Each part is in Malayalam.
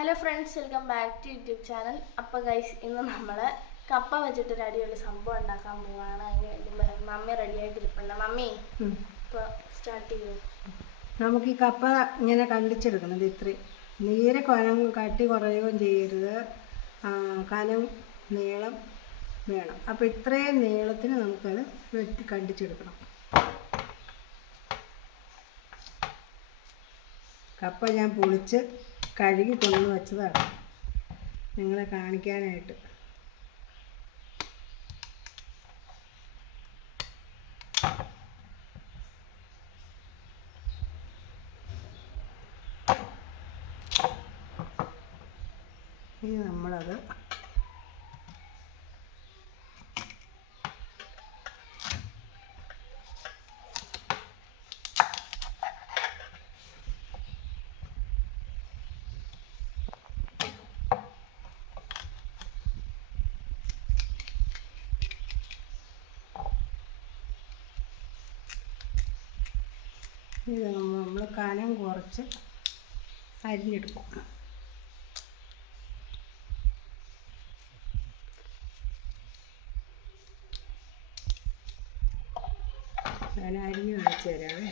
Hello friends welcome back to YouTube channel അപ്പോൾ ഗൈസ് ഇന്ന് നമ്മൾ കപ്പ വെച്ചിട്ടൊരു അടിപൊളി സംഭവം ഉണ്ടാക്കാൻ പോവാണ്. അതിന് വേണ്ടി മമ്മി റെഡി ആയിട്ടിരിപ്പുണ്ട്. മമ്മി. ഇപ്പോൾ സ്റ്റാർട്ട് ചെയ്തു നമുക്ക് ഈ കപ്പ ഇങ്ങനെ കണ്ടിച്ചെടുക്കണം ഇത് ഇത്രയും. നീരെ കനം കട്ടി കുറയുകയും ചെയ്യരുത്. കനം നീളം വേണം. അപ്പോൾ ഇത്രയും നീളത്തിന് നമുക്കത് വെട്ടി കണ്ടിച്ചെടുക്കണം. കപ്പ ഞാൻ പൊളിച്ച് കഴുകി കൊണ്ടു വച്ചതാണ്. നിങ്ങളെ കാണിക്കാനായിട്ട്. ഇനി നമ്മളത് ഇത് നമ്മൾ കനം കുറച്ച് അരിഞ്ഞെടുക്കും. ഞാൻ അരിഞ്ഞ് കാണിച്ചു തരാവേ.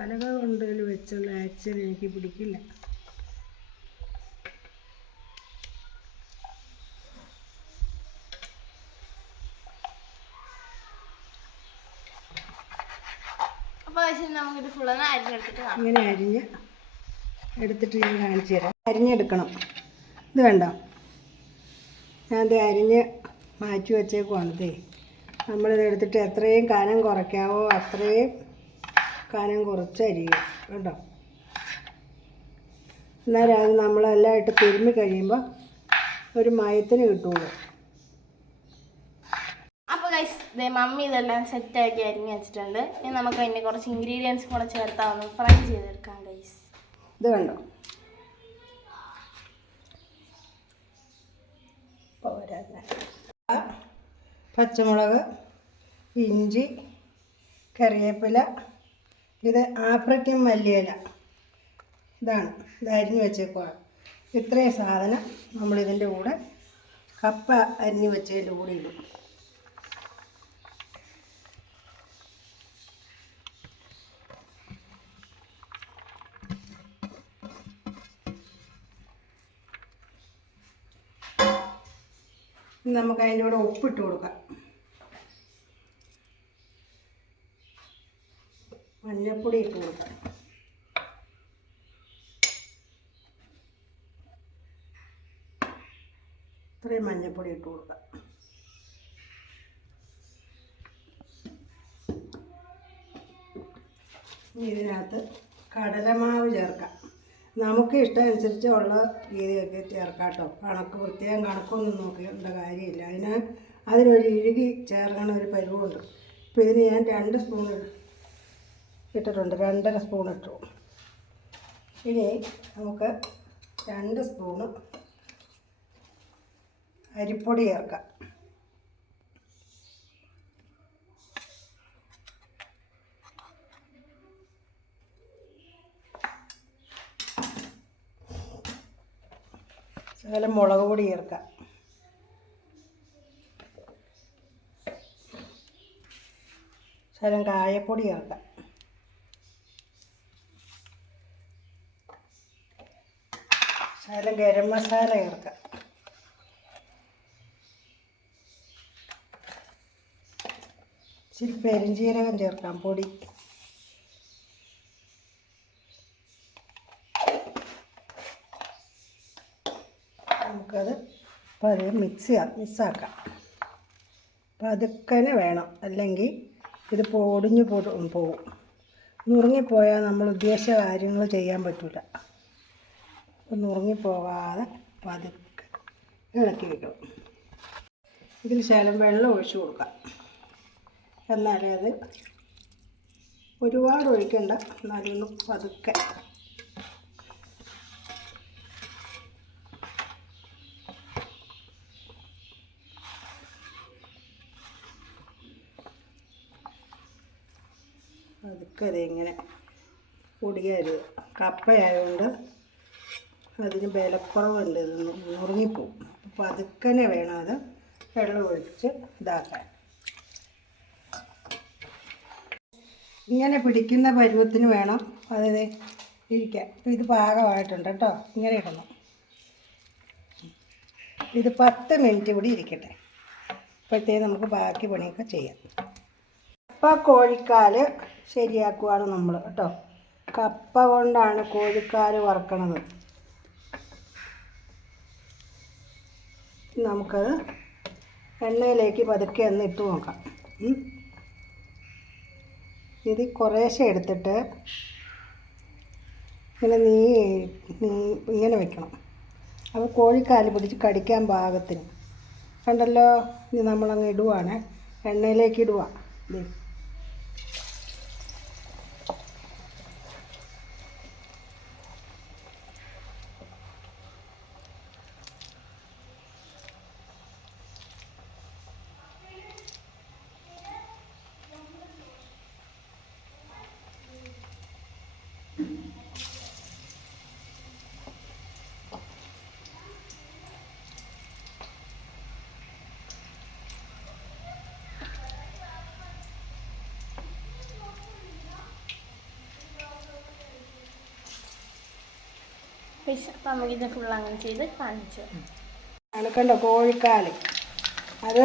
പലക കൊണ്ടതിൽ വെച്ചുള്ള ആക്ഷൻ എനിക്ക് പിടിക്കില്ല. ഇങ്ങനെ അരിഞ്ഞ് എടുത്തിട്ട് ഞാൻ കാണിച്ചു തരാം. അരിഞ്ഞെടുക്കണം. ഇത് കണ്ടോ? ഞാനത് അരിഞ്ഞ് മാറ്റി വെച്ചേക്കുവാണ്. ഇതേ നമ്മളിത് എടുത്തിട്ട് എത്രയും കനം കുറയ്ക്കാവോ അത്രയും കനം കുറച്ച് അരിയുക കേട്ടോ. എന്നാലും അത് നമ്മളെല്ലാം ഇട്ട് തിരുമ്മി കഴിയുമ്പോൾ ഒരു മയത്തിന് കിട്ടുള്ളൂ അപ്പോൾ ഗൈസ് ദേ മമ്മി ഇതെല്ലാം സെറ്റാക്കി അരിഞ്ഞ് വെച്ചിട്ടുണ്ട്. ഇനി നമുക്ക് അതിന്റെ കുറച്ച് ഇൻഗ്രീഡിയൻസ് കൂടെ ചേർത്താവുന്ന ഫ്രൈ ചെയ്തെടുക്കാം ഗൈസ് ഇത് കണ്ടോ? പച്ചമുളക് ഇഞ്ചി കറിവേപ്പില ഇത് ആഫ്രിക്കൻ മല്ലിയില. ഇതാണ് ഇത് അരിഞ്ഞു വെച്ചേക്കുക ഇത്രയും സാധനം നമ്മളിതിന്റെ കൂടെ കപ്പ അരിഞ്ഞു വെച്ചതിന്റെ കൂടെ ഇടും. നമുക്ക് അതിന്റെ കൂടെ ഉപ്പിട്ട് കൊടുക്കാം. മഞ്ഞൾപ്പൊടി ഇട്ട് കൊടുക്കാം. ഇത്രയും മഞ്ഞൾപ്പൊടി ഇട്ട് കൊടുക്കാം. ഇനി ഇതിനകത്ത് കടലമാവ് ചേർക്കാം. നമുക്ക് ഇഷ്ടമനുസരിച്ച് ഉള്ള രീതിയൊക്കെ ചേർക്കാം കേട്ടോ. കണക്ക് പ്രത്യേകം കണക്കൊന്നും നോക്കേണ്ട കാര്യമില്ല. അതിന് അതിനൊരു ഇഴുകി ചേർക്കണ ഒരു പരിവുണ്ട്. അപ്പോൾ ഇതിന് ഞാൻ രണ്ട് സ്പൂൺ ഇട്ടിട്ടുണ്ട്. രണ്ടര സ്പൂൺ ഇട്ടു. ഇനി നമുക്ക് രണ്ട് സ്പൂണ് അരിപ്പൊടി ചേർക്കാം. അതുപോലെ മുളക് പൊടി ചേർക്കാം. ശകലം കായപ്പൊടി ചേർക്കാം. ശകലം ഗരം മസാല ചേർക്കാം. ഇച്ചിരി പെരിഞ്ജീരകം ചേർക്കാം പൊടി. നമുക്കത് പതിയെ മിക്സ് മിക്സാക്കാം പതുക്കനെ വേണം. അല്ലെങ്കിൽ ഇത് പൊടിഞ്ഞു പോകും പോവും. നുറുങ്ങിപ്പോയാൽ നമ്മൾ ഉദ്ദേശിച്ച കാര്യങ്ങൾ ചെയ്യാൻ പറ്റില്ല ഒന്ന് ഉറങ്ങിപ്പോവാതെ പതുക്കെ ഇളക്കി വെക്കണം. ഇതിന് ശേഷം വെള്ളം ഒഴിച്ചു കൊടുക്കാം. എന്നാലേ അത് ഒരുപാട് ഒഴിക്കണ്ട. എന്നാലും ഒന്ന് പതുക്കെ. പതുക്കെ അതിങ്ങനെ പൊടിയരുത് കപ്പയായതുകൊണ്ട് അതിന് ബലക്കുറവുണ്ട് ഇത് നുറുങ്ങിപ്പോവും അപ്പോൾ പതുക്കനെ വേണം അത് വെള്ളം ഒഴിച്ച് ഇതാക്കാൻ. ഇങ്ങനെ പിടിക്കുന്ന പരുവത്തിന് വേണം അത് ഇരിക്കാൻ. അപ്പോൾ ഇത് പാകമായിട്ടുണ്ട് കേട്ടോ. ഇങ്ങനെ ഇടണം. ഇത് പത്ത് മിനിറ്റ് കൂടി ഇരിക്കട്ടെ. അപ്പോഴത്തേക്ക് നമുക്ക് ബാക്കി പണിയൊക്കെ ചെയ്യാം. കപ്പ കോഴിക്കാൽ ശരിയാക്കുവാണ് നമ്മൾ കേട്ടോ. കപ്പ കൊണ്ടാണ് കോഴിക്കാൽ വറക്കണത്. നമുക്കത് എണ്ണയിലേക്ക് പതുക്കെ ഒന്ന് ഇട്ട് നോക്കാം. ഇത് കുറേശ്ശെ എടുത്തിട്ട് ഇങ്ങനെ നീ നീ ഇങ്ങനെ വെക്കണം. അപ്പോൾ കോഴിക്കാൽ പിടിച്ച് കടിക്കാൻ പാകത്തിന്. കണ്ടല്ലോ? ഇനി നമ്മളങ്ങ് ഇടുവാണ്. എണ്ണയിലേക്ക് ഇടുക പൈസ അപ്പം നമുക്കിത് ഫുൾ അങ്ങനെ ചെയ്ത് കാണിച്ചു. കോഴിക്കാൽ അത്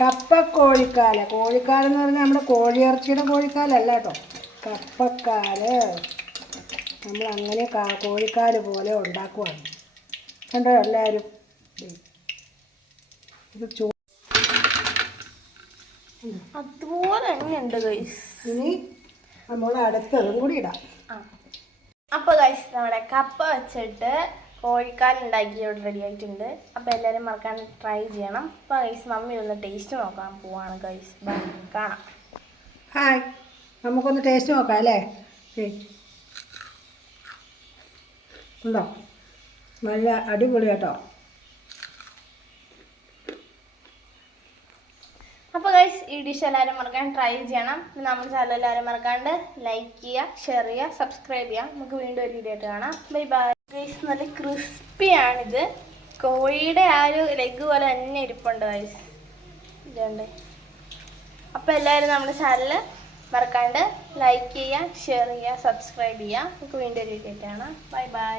കപ്പ കോഴിക്കാൽ. എന്ന് പറഞ്ഞാൽ നമ്മുടെ കോഴിയിറച്ചിയുടെ കോഴിക്കാലല്ല കേട്ടോ. കപ്പക്കാൽ. നമ്മൾ അങ്ങനെ കാ കോഴിക്കാൽ പോലെ ഉണ്ടാക്കുവാണ്. കണ്ടോ എല്ലാവരും. ഇത് ചൂ അതുപോലെ തന്നെ ഉണ്ട് ഇനി നമ്മൾ അടുത്തതും കൂടി ഇടാം. ആ. അപ്പോൾ ഗൈസ് നമ്മുടെ കപ്പ വെച്ചിട്ട് കോഴിക്കാൽ ഉണ്ടാക്കി ഇവിടെ റെഡി ആയിട്ടുണ്ട്. അപ്പോൾ എല്ലാവരും മറക്കാൻ ട്രൈ ചെയ്യണം. അപ്പോൾ ഗൈസ് മമ്മി ഒന്ന് ടേസ്റ്റ് നോക്കാൻ പോവാണ് ഗൈസ് കാണാം. ഹായ് നമുക്കൊന്ന് ടേസ്റ്റ് നോക്കാം അല്ലേ. ഉണ്ടോ? നല്ല അടിപൊളി കേട്ടോ അപ്പോൾ ഗൈസ് ഈ ഡിഷ് എല്ലാവരും മറക്കാൻ ട്രൈ ചെയ്യണം. നമ്മുടെ ചാനൽ എല്ലാവരും മറക്കാണ്ട് ലൈക്ക് ചെയ്യുക ഷെയർ ചെയ്യുക സബ്സ്ക്രൈബ് ചെയ്യുക. നമുക്ക് വീണ്ടും ഒരു വീഡിയോ ആയിട്ട് കാണാം. ബൈ ബൈ ഗൈസ് നല്ല ക്രിസ്പിയാണിത് കോഴിയുടെ ആ ഒരു ലെഗ് പോലെ തന്നെ ഇരിപ്പുണ്ട് ഗൈസ് ഇതുണ്ട്. അപ്പോൾ എല്ലാവരും നമ്മുടെ ചാനൽ മറക്കാണ്ട് ലൈക്ക് ചെയ്യുക ഷെയർ ചെയ്യുക സബ്സ്ക്രൈബ് ചെയ്യുക. നമുക്ക് വീണ്ടും ഒരു വീഡിയോ ആയിട്ട് കാണാം. Bye bye